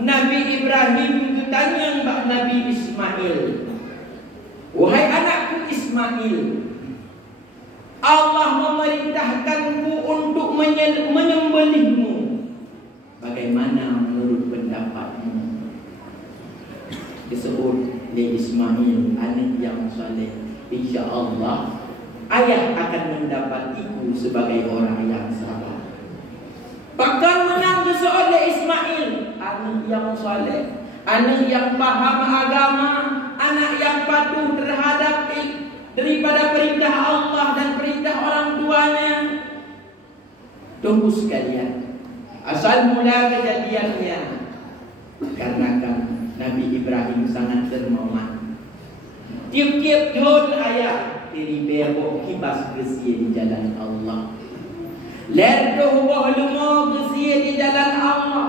Nabi Ibrahim tanya mbak Nabi Ismail, wahai anakku Ismail, Allah memerintahkanku untuk menyembelihmu. Bagaimana menurut pendapatmu? Disebut oleh Ismail, anak yang saleh. InsyaAllah ayah akan mendapatiku sebagai orang yang sabar. Bahkan menang oleh Ismail, anak yang saleh, anak yang paham agama, anak yang patuh terhadap daripada perintah Allah dan perintah orang tuanya. Tunggu sekalian, asal mula kejadiannya karena kan Nabi Ibrahim sangat dermawan. Tiap-tiap tahun ayah diri bebok kibas bersih di jalan Allah. Lerdoh wah lumah bersih di jalan Allah.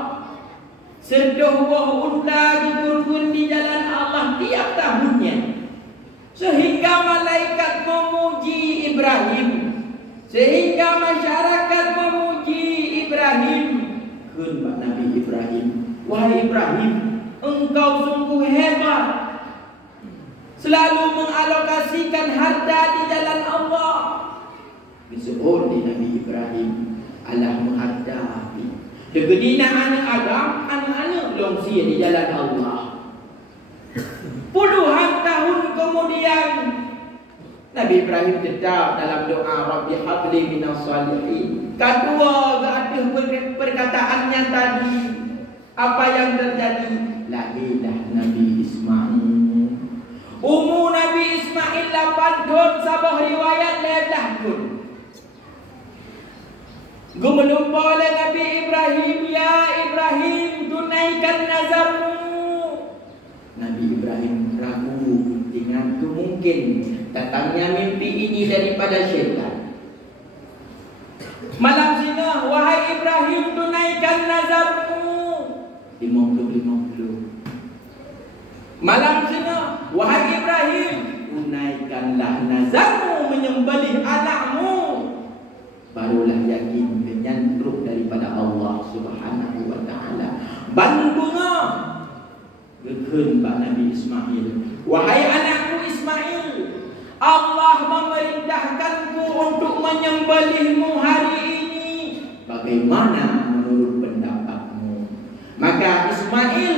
Sedoh wah unta dikurun di jalan Allah tiap tahunnya. Sehingga malaikat memuji Ibrahim, sehingga masyarakat memuji Ibrahim. Kun Nabi Ibrahim, wahai Ibrahim, engkau sungguh hebat, selalu mengalokasikan harta di jalan Allah. Disebut di Nabi Ibrahim, Allah menghadapi degedina anak Adam, anak-anak longsi di jalan Allah. Puluhan tahun kemudian Nabi Ibrahim tetap dalam doa, Rabbi habli minas salihin. Kedua gaduh perkataannya tadi, apa yang terjadi? Lahirlah Nabi Ismail. Umur Nabi Ismail 8 tahun, sabah riwayat ledah pun. Gemelumpah oleh Nabi Ibrahim, ya Ibrahim, tunaikan nazarmu. Nabi Ibrahim ragu dengan mungkin datangnya mimpi ini daripada syaitan. Malam sini, wahai Ibrahim, tunaikan nazarmu. 50-50. Malam sini, wahai Ibrahim, tunaikanlah nazarmu menyembelih anakmu. Barulah yakin dengan truk daripada Allah Subhanahu wa taala. Bandunga gekun Pak Nabi Ismail, wahai anakku Ismail, Allah memerintahkanku untuk menyembelihmu hari ini. Bagaimana menurut pendapatmu? Maka Ismail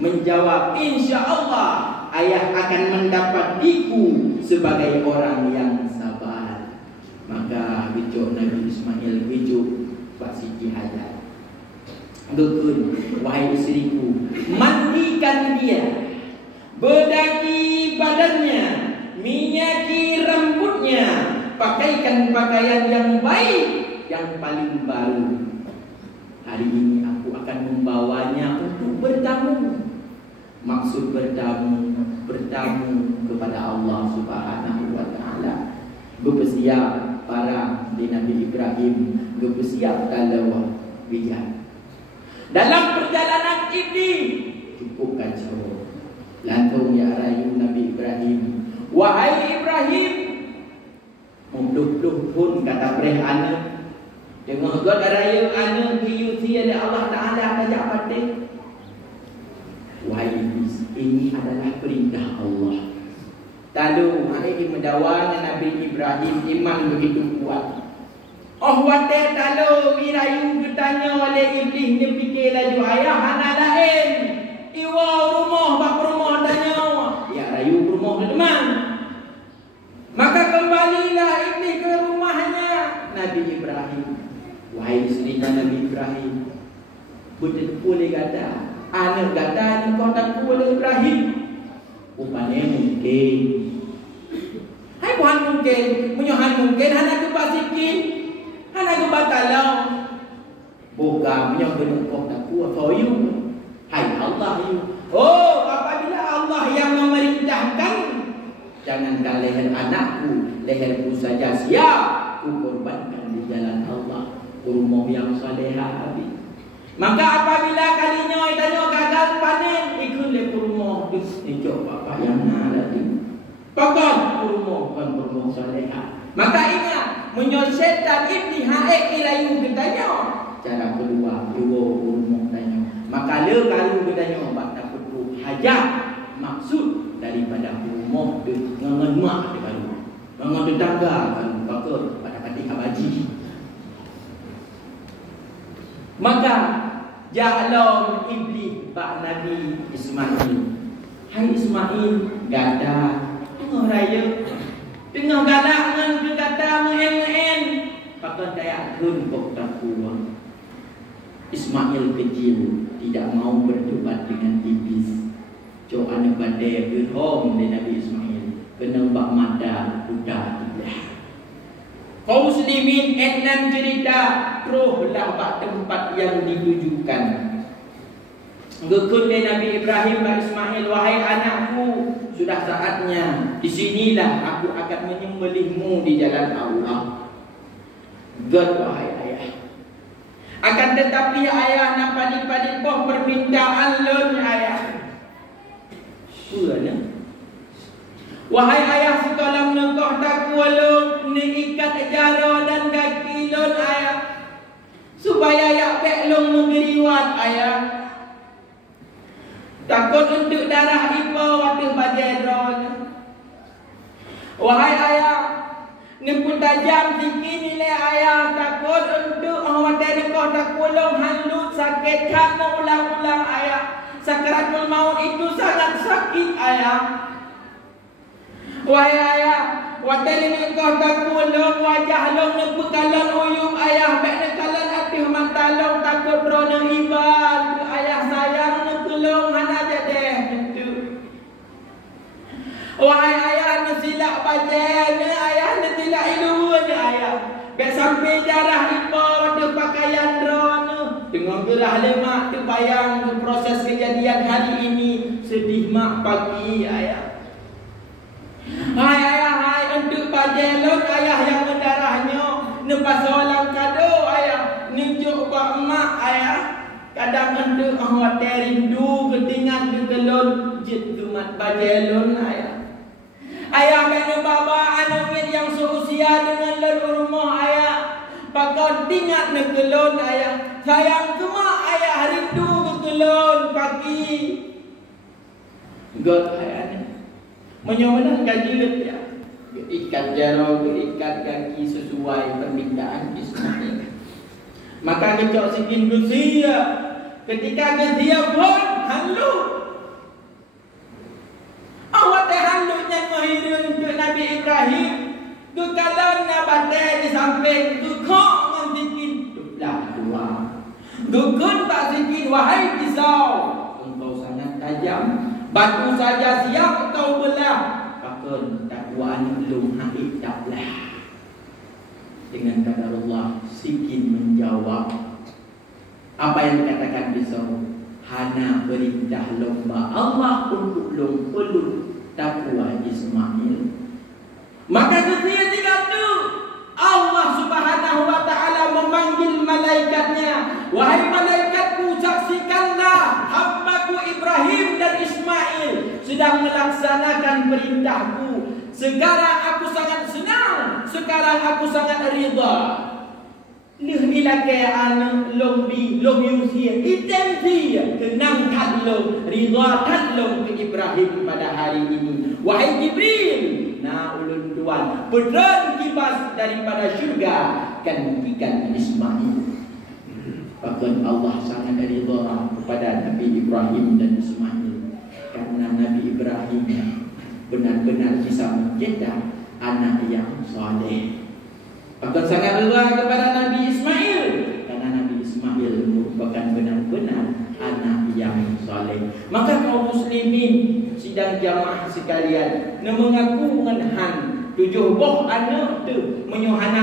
menjawab, insya-Allah ayah akan mendapatiku sebagai orang yang sabar. Maka bijuk Nabi Ismail, bijuk Pak Siti Hajar, gekun, wahai isteriku, mandikan dia, bedaki badannya, minyaki rambutnya, pakaikan pakaian yang baik, yang paling baru. Hari ini aku akan membawanya untuk bertamu. Maksud bertamu kepada Allah Subhanahu wa taala. Bersiap para di Nabi Ibrahim, bersiap kalau bijak. Dalam perjalanan ini cukup kacau. Lantung ya rayu Nabi Ibrahim, wahai Ibrahim, mempluh pun kata preh anak. Dengar God raya anak diusi oleh Allah Taala tajak patih. Wahai iblis, ini adalah perintah Allah. Lalu hari ini mendawan Nabi Ibrahim iman begitu kuat. Oh wadah kalau mirayu bertanya oleh iblis, dia fikir laju ayah anak lain. Iwa rumah bak rumah tanya. Ya rayu rumah teman. Maka kembalilah iblis ke rumahnya Nabi Ibrahim. Wahai isterinya Nabi Ibrahim, betul boleh kata anak kata ni kau tak boleh Ibrahim. Upanya mungkin. Hai bukan mungkin, menyohan mungkin anak tu pasikin. Anak tu batalau. Bukan menyohan kau tak kuat for you. Hai Allah you. Oh, apabila Allah yang memerintahkan, jangankan leher anakku, leherku saja siap ku korbankan di jalan Allah. Rumah yang salehah habis. Maka apabila kalinya tanya gagal panen, ikut le rumah ikut bapa yang nanti. Pakai rumah kan rumah salehah. Maka ingat, menyelesaikan ibni haik ilayu bertanya. Cara kedua, iwo rumah tanya. Maka le kalau bertanya hajat maksud daripada rumah dengan mak dia baru. Dengan tetangga kan bakal pada hati habaji. Maka Ja'alom iblis bak Nabi Ismail. Hai Ismail, gada tengah raya, tengah gada dengan kegada mengen-en. Pakai dayak kun kok tak kuat. Ismail kecil tidak mau berdebat dengan iblis. Coba nak badai ke home dari Nabi Ismail. Kena bak mata budak tidak. Kaum muslimin enam cerita teruslah bak tempat yang ditujukan. Gekun dari Nabi Ibrahim bak Ismail, wahai anakku, sudah saatnya. Di sinilah aku akan menyembelihmu di jalan Allah. God, wahai ayah. Akan tetapi ayah nampak di poh permintaan lon ayah. Pula wahai ayah, sekolah menekoh tak kualung ni ikat jaro dan kaki lon ayah, supaya yak beklong menggeriwat ayah. Takut untuk darah ipa waktu bajeron. Wahai ayah, nempun tajam sikit nilai ayah. Takut untuk awak dari kau tak kulung halut sakit kamu ulang-ulang ayah. Sakaratul maut itu sangat sakit ayah. Wahai ayah, waktu ini kau tak kulung wajah long nepekalan uyum ayah. Baik nekalan hati mantalong takut rona ibal. Ayah sayang nekelong hana jadeh tentu. Wahai ayah, nesilak bajen ayah, nesilak ilun ayah. Baik sampai darah ipa waktu pakaian drone. Tengah gerah lemak terbayang proses kejadian hari ini. Sedih mak pagi ayah. Hai ayah, hai untuk bajelon ayah yang mendarahnya. Nempas soalan kado ayah. Nunjuk buat emak ayah. Kadang untuk awak rindu ketingan ketelon jit tumat bajelon ayah. Ayah kena baba anak yang seusia dengan lon rumah ayah. Pakau tingat nekelon ayah. Sayang kemak ayah rindu kekelon pagi. God ayah ni menyomanan gajilet ya. Ikat jaro, ikat kaki sesuai permintaan Ismail. Maka kecok sikin gusia. Ketika dia pun halu. Awak teh halutnya menghidung ke Nabi Ibrahim. Kekalan nabatai di samping. Kekok dengan sikin. Duklah dua. Dukun tak sikin. Wahai pisau, engkau sangat tajam. Batu saja siap kau belah. Pakun dakwaan belum habis daklah. Dengan kata Allah, sikin menjawab. Apa yang dikatakan pisau? Hana perintah lomba Allah untuk peluk takwa Ismail. Maka ketika itu Allah Subhanahu wa taala memanggil malaikatnya, wahai malaikatku, saksikanlah hambaku Ibrahim dan Ismail sedang melaksanakan perintahku. Sekarang aku sangat senang, sekarang aku sangat ridha. Lih ilakai anu lombi yusia intensi kenang tatlong ridha tatlong ke Ibrahim pada hari ini. Wahai Jibril, na ulun tuan pedran kibas daripada syurga kan ikan Ismail. Bahkan Allah sangat ridha kepada Nabi Ibrahim dan Ismail karena Nabi Ibrahim benar-benar bisa mencetak anak yang saleh. Bahkan sangat ridha kepada Nabi Ismail karena Nabi Ismail merupakan benar-benar anak yang saleh. Maka kaum muslimin sidang jamaah sekalian, mengaku menhan 7 boh anak tu menyuhana